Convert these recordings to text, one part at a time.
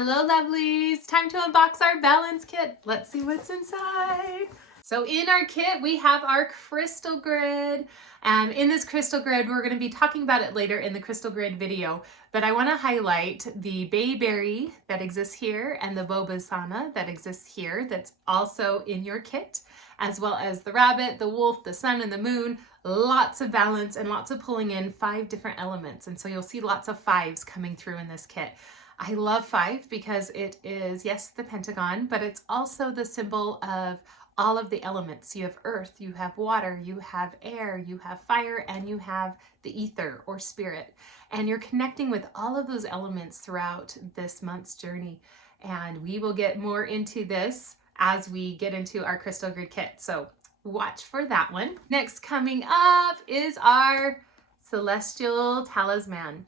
Hello lovelies, time to unbox our balance kit. Let's see what's inside. So in our kit, we have our crystal grid. In this crystal grid, we're going to be talking about it later in the crystal grid video, but I want to highlight the bayberry that exists here and the bobasana that exists here that's also in your kit, as well as the rabbit, the wolf, the sun, and the moon. Lots of balance and lots of pulling in 5 different elements. And so you'll see lots of 5s coming through in this kit. I love 5 because it is, yes, the pentagon, but it's also the symbol of all of the elements. You have earth, you have water, you have air, you have fire, and you have the ether or spirit. And you're connecting with all of those elements throughout this month's journey. And we will get more into this as we get into our crystal grid kit. So watch for that one. Next coming up is our celestial talisman.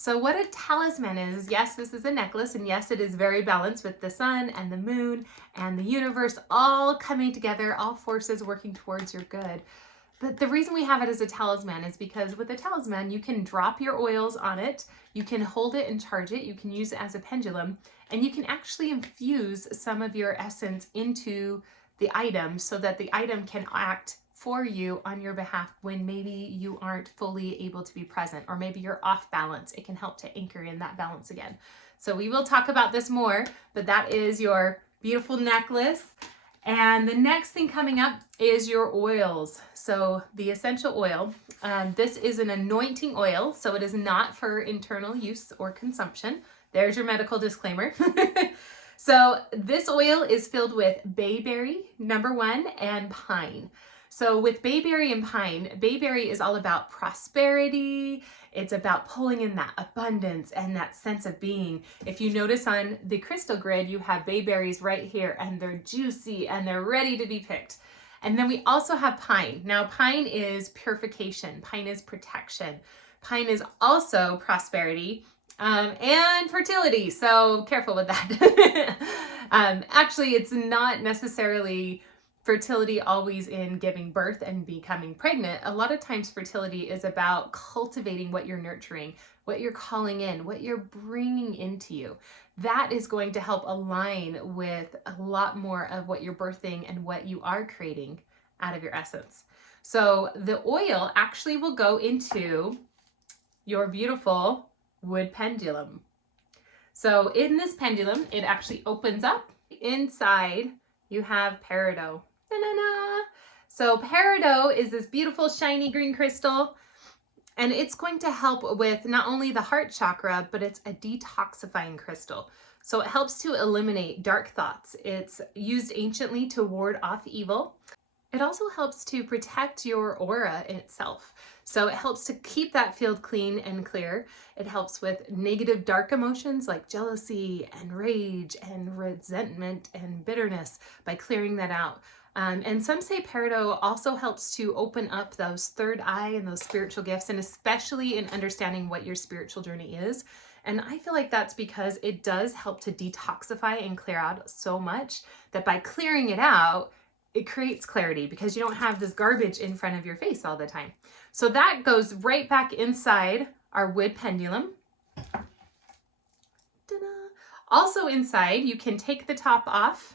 So what a talisman is, yes, this is a necklace, and yes, it is very balanced with the sun and the moon and the universe all coming together, all forces working towards your good. But the reason we have it as a talisman is because with a talisman, you can drop your oils on it, you can hold it and charge it, you can use it as a pendulum, and you can actually infuse some of your essence into the item so that the item can act for you on your behalf when maybe you aren't fully able to be present, or maybe you're off balance. It can help to anchor in that balance again. So we will talk about this more, but that is your beautiful necklace. And the next thing coming up is your oils. So the essential oil, this is an anointing oil, so it is not for internal use or consumption. There's your medical disclaimer. So this oil is filled with bayberry, number 1, and pine. So with bayberry and pine, bayberry is all about prosperity. It's about pulling in that abundance and that sense of being. If you notice on the crystal grid, you have bayberries right here, and they're juicy and they're ready to be picked. And then we also have pine. Now pine is purification. Pine is protection. Pine is also prosperity and fertility. So careful with that. Actually, it's not necessarily fertility always in giving birth and becoming pregnant. A lot of times fertility is about cultivating what you're nurturing, what you're calling in, what you're bringing into you. That is going to help align with a lot more of what you're birthing and what you are creating out of your essence. So the oil actually will go into your beautiful wood pendulum. So in this pendulum, it actually opens up. Inside, you have peridot. Da-na-na. So peridot is this beautiful shiny green crystal, and it's going to help with not only the heart chakra, but it's a detoxifying crystal. So it helps to eliminate dark thoughts. It's used anciently to ward off evil. It also helps to protect your aura itself. So it helps to keep that field clean and clear. It helps with negative dark emotions like jealousy and rage and resentment and bitterness by clearing that out. And some say peridot also helps to open up those third eye and those spiritual gifts, and especially in understanding what your spiritual journey is. And I feel like that's because it does help to detoxify and clear out so much that by clearing it out, it creates clarity because you don't have this garbage in front of your face all the time. So that goes right back inside our wood pendulum. Ta-da. Also inside, you can take the top off,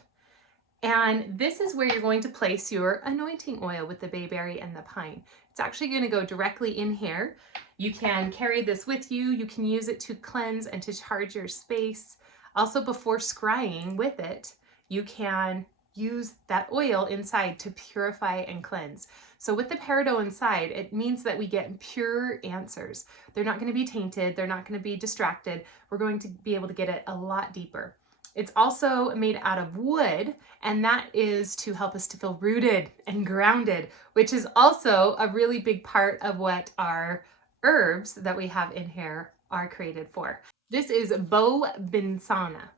and this is where you're going to place your anointing oil with the bayberry and the pine. It's actually going to go directly in here. You can carry this with you. You can use it to cleanse and to charge your space. Also, before scrying with it, you can use that oil inside to purify and cleanse. So with the peridot inside, it means that we get pure answers. They're not going to be tainted. They're not going to be distracted. We're going to be able to get it a lot deeper. It's also made out of wood, and that is to help us to feel rooted and grounded, which is also a really big part of what our herbs that we have in here are created for. This is bobasana.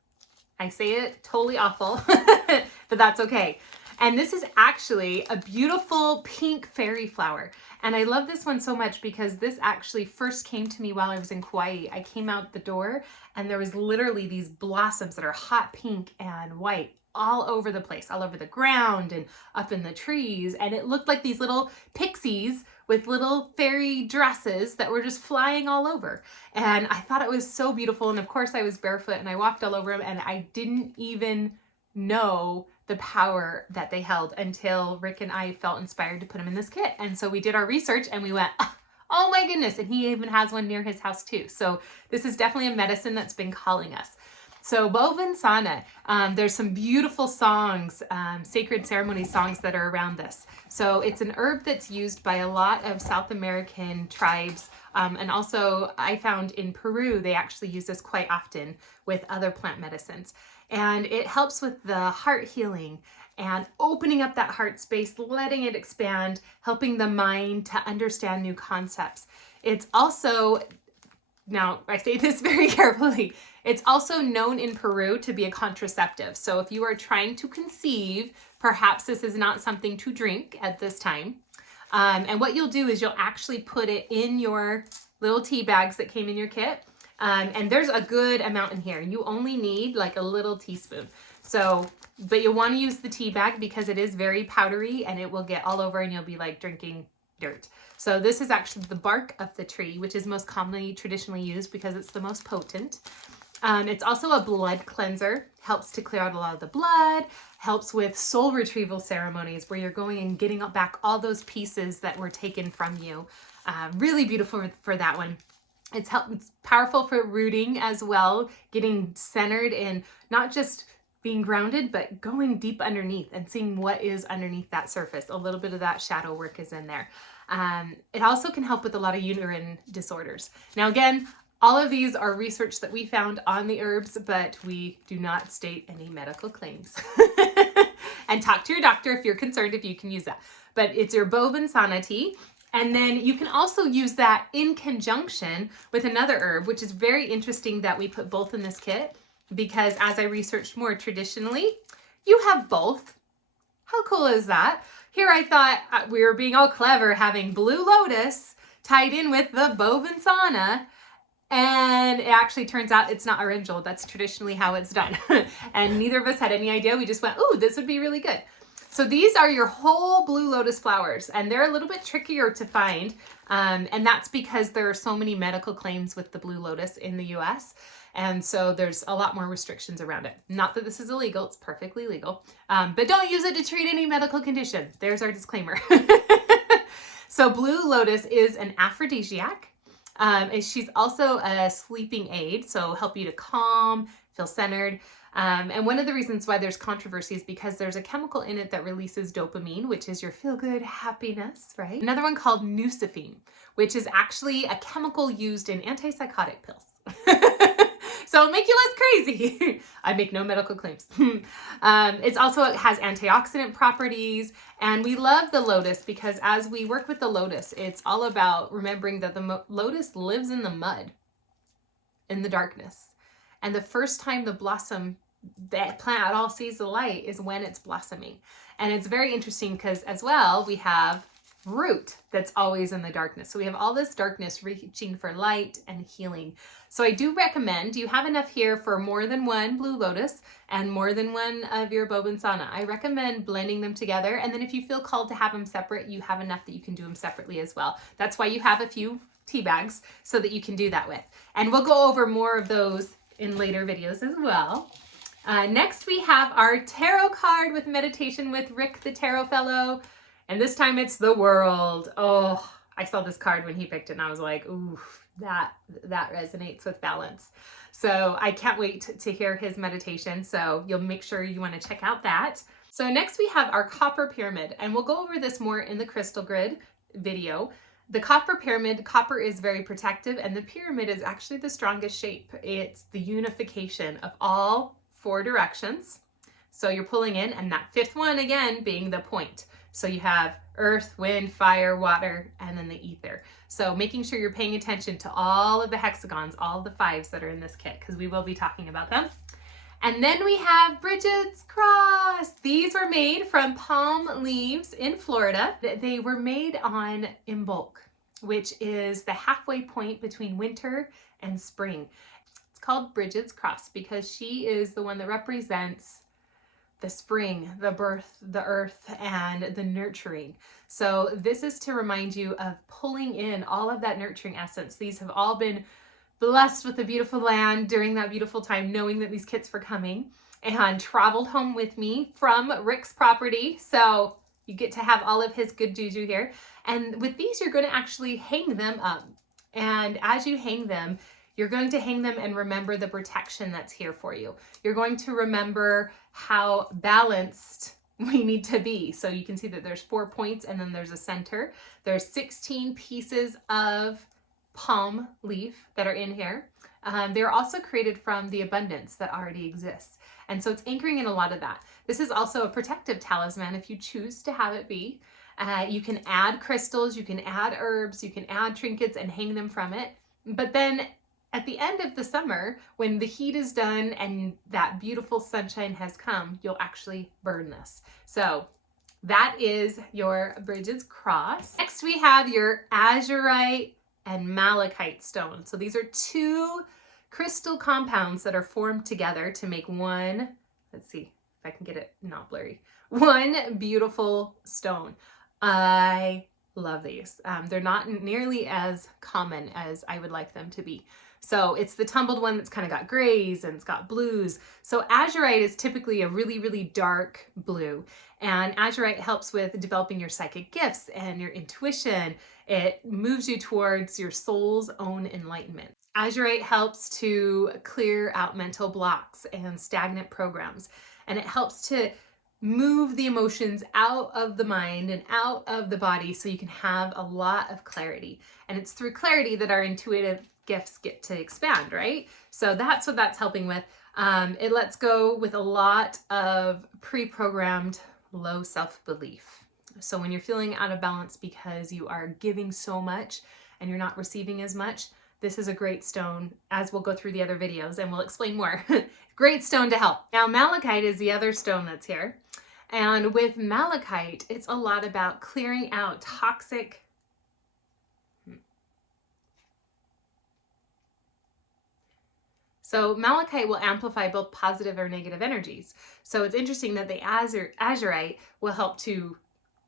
I say it totally awful, but that's okay. And this is actually a beautiful pink fairy flower. And I love this one so much because this actually first came to me while I was in Kauai. I came out the door and there was literally these blossoms that are hot pink and white all over the place, all over the ground and up in the trees. And it looked like these little pixies with little fairy dresses that were just flying all over. And I thought it was so beautiful. And of course I was barefoot and I walked all over them and I didn't even know the power that they held until Rick and I felt inspired to put them in this kit. And so we did our research and we went, oh my goodness. And he even has one near his house too. So this is definitely a medicine that's been calling us. So Bovinsana, there's some beautiful songs, sacred ceremony songs that are around this. So it's an herb that's used by a lot of South American tribes. And also I found in Peru, they actually use this quite often with other plant medicines. And it helps with the heart healing and opening up that heart space, letting it expand, helping the mind to understand new concepts. It's also, now I say this very carefully, it's also known in Peru to be a contraceptive. So if you are trying to conceive, perhaps this is not something to drink at this time. And what you'll do is you'll actually put it in your little tea bags that came in your kit. And there's a good amount in here. You only need like a little teaspoon. So, but you'll want to use the tea bag because it is very powdery and it will get all over and you'll be like drinking dirt. So this is actually the bark of the tree, which is most commonly traditionally used because it's the most potent. It's also a blood cleanser, helps to clear out a lot of the blood, helps with soul retrieval ceremonies where you're going and getting back all those pieces that were taken from you. Really beautiful for that one. It's powerful for rooting as well, getting centered in not just being grounded, but going deep underneath and seeing what is underneath that surface. A little bit of that shadow work is in there. It also can help with a lot of uterine disorders. Now, again, all of these are research that we found on the herbs, but we do not state any medical claims. And talk to your doctor if you're concerned if you can use that. But it's your Bovinsana tea. And then you can also use that in conjunction with another herb, which is very interesting that we put both in this kit because as I researched more traditionally, you have both. How cool is that? Here I thought we were being all clever having blue lotus tied in with the Bovinsana. And it actually turns out it's not orangeal. That's traditionally how it's done. And neither of us had any idea. We just went, ooh, this would be really good. So these are your whole blue lotus flowers and they're a little bit trickier to find. And that's because there are so many medical claims with the blue lotus in the US. And so there's a lot more restrictions around it. Not that this is illegal, it's perfectly legal. But don't use it to treat any medical condition. There's our disclaimer. So blue lotus is an aphrodisiac. And she's also a sleeping aid, so help you to calm, feel centered. And one of the reasons why there's controversy is because there's a chemical in it that releases dopamine, which is your feel-good happiness, right? Another one called nuciphine, which is actually a chemical used in antipsychotic pills. So it'll make you less crazy. I make no medical claims. It has antioxidant properties. And we love the lotus because as we work with the lotus, it's all about remembering that the lotus lives in the mud, in the darkness. And the first time the plant at all sees the light is when it's blossoming. And it's very interesting because as well, we have root that's always in the darkness. So we have all this darkness reaching for light and healing. So I do recommend, you have enough here for more than one blue lotus and more than one of your Bovinsana. I recommend blending them together. And then if you feel called to have them separate, you have enough that you can do them separately as well. That's why you have a few tea bags so that you can do that with. And we'll go over more of those in later videos as well. Next we have our tarot card with meditation with Rick the Tarot Fellow. And this time it's the world. Oh, I saw this card when he picked it and I was like, ooh, that resonates with balance. So I can't wait to hear his meditation. So you'll make sure you want to check out that. So next we have our copper pyramid and we'll go over this more in the crystal grid video. The copper pyramid, copper is very protective and the pyramid is actually the strongest shape. It's the unification of all 4 directions. So you're pulling in and that 5th one again being the point. So you have earth, wind, fire, water, and then the ether. So making sure you're paying attention to all of the hexagons, all of the 5s that are in this kit, because we will be talking about them. And then we have Bridget's cross. These were made from palm leaves in Florida. They were made on in bulk, which is the halfway point between winter and spring. It's called Bridget's cross because she is the one that represents the spring, the birth, the earth, and the nurturing. So this is to remind you of pulling in all of that nurturing essence. These have all been blessed with a beautiful land during that beautiful time, knowing that these kits were coming, and traveled home with me from Rick's property. So you get to have all of his good juju here. And with these, you're going to actually hang them up. And as you hang them, you're going to hang them and remember the protection that's here for you. You're going to remember how balanced we need to be. So you can see that there's 4 points and then there's a center. There's 16 pieces of palm leaf that are in here. They're also created from the abundance that already exists. And so it's anchoring in a lot of that. This is also a protective talisman if you choose to have it be. You can add crystals, you can add herbs, you can add trinkets and hang them from it. But then at the end of the summer, when the heat is done and that beautiful sunshine has come, you'll actually burn this. So that is your Bridget's cross. Next, we have your azurite and malachite stone. So these are 2 crystal compounds that are formed together to make one, let's see if I can get it not blurry, one beautiful stone. I love these. They're not nearly as common as I would like them to be. So it's the tumbled one that's kind of got grays and it's got blues. So azurite is typically a really, really dark blue. And azurite helps with developing your psychic gifts and your intuition. It moves you towards your soul's own enlightenment. Azurite helps to clear out mental blocks and stagnant programs. And it helps to move the emotions out of the mind and out of the body so you can have a lot of clarity. And it's through clarity that our intuitive gifts get to expand, right? So that's what that's helping with. It lets go with a lot of pre-programmed low self-belief. So when you're feeling out of balance because you are giving so much and you're not receiving as much, this is a great stone, as we'll go through the other videos and we'll explain more. Great stone to help. Now malachite is the other stone that's here. And with malachite, it's a lot about clearing out toxic So malachite will amplify both positive or negative energies. So it's interesting that the azurite will help to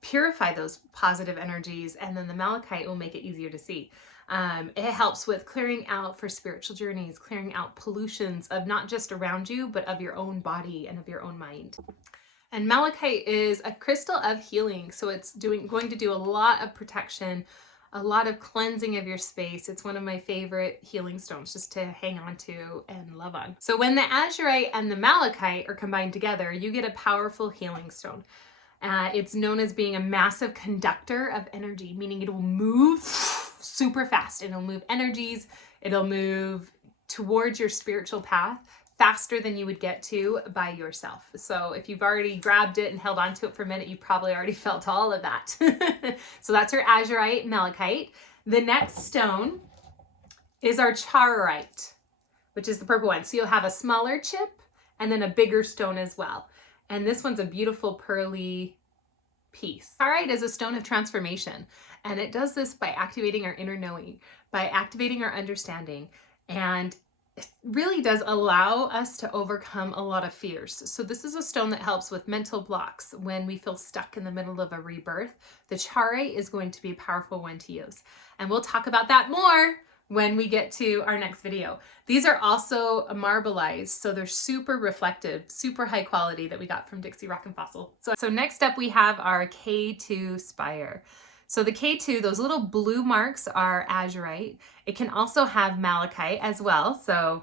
purify those positive energies, and then the malachite will make it easier to see. It helps with clearing out for spiritual journeys, clearing out pollutions of not just around you, but of your own body and of your own mind. And malachite is a crystal of healing. So it's going to do a lot of protection, a lot of cleansing of your space. It's one of my favorite healing stones just to hang on to and love on. So when the azurite and the malachite are combined together, you get a powerful healing stone. It's known as being a massive conductor of energy, meaning it will move super fast. It'll move energies. It'll move towards your spiritual path faster than you would get to by yourself. So if you've already grabbed it and held on to it for a minute, you probably already felt all of that. So that's our azurite malachite. The next stone is our charoite, which is the purple one. So you'll have a smaller chip and then a bigger stone as well. And this one's a beautiful pearly piece. Charoite is a stone of transformation, and it does this by activating our inner knowing, by activating our understanding, and it really does allow us to overcome a lot of fears. So this is a stone that helps with mental blocks when we feel stuck in the middle of a rebirth. The charoite is going to be a powerful one to use. And we'll talk about that more when we get to our next video. These are also marbleized, so they're super reflective, super high quality that we got from Dixie Rock and Fossil. So next up we have our K2 spire. So the K2, those little blue marks are azurite. It can also have malachite as well. So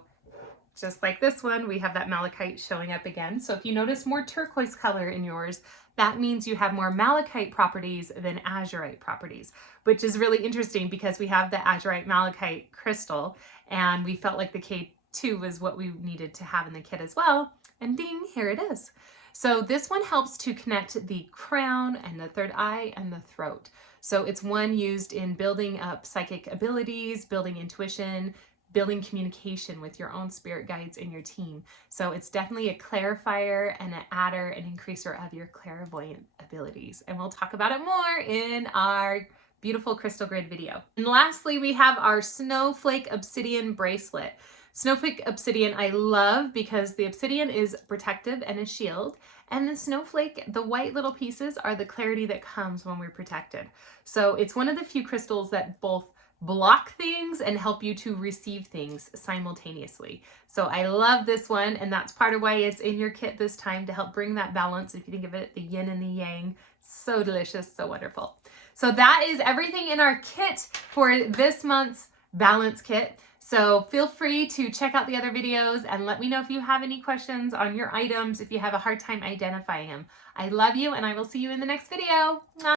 just like this one, we have that malachite showing up again. So if you notice more turquoise color in yours, that means you have more malachite properties than azurite properties, which is really interesting because we have the azurite malachite crystal and we felt like the K2 was what we needed to have in the kit as well. And ding, here it is. So this one helps to connect the crown and the third eye and the throat. So it's one used in building up psychic abilities, building intuition, building communication with your own spirit guides in your team. So it's definitely a clarifier and an adder and increaser of your clairvoyant abilities. And we'll talk about it more in our beautiful crystal grid video. And lastly, we have our snowflake obsidian bracelet. Snowflake obsidian I love because the obsidian is protective and a shield, and the snowflake, the white little pieces, are the clarity that comes when we're protected. So it's one of the few crystals that both block things and help you to receive things simultaneously. So I love this one, and that's part of why it's in your kit this time, to help bring that balance. If you think of it, the yin and the yang, so delicious, so wonderful. So that is everything in our kit for this month's balance kit. So feel free to check out the other videos and let me know if you have any questions on your items, if you have a hard time identifying them. I love you, and I will see you in the next video.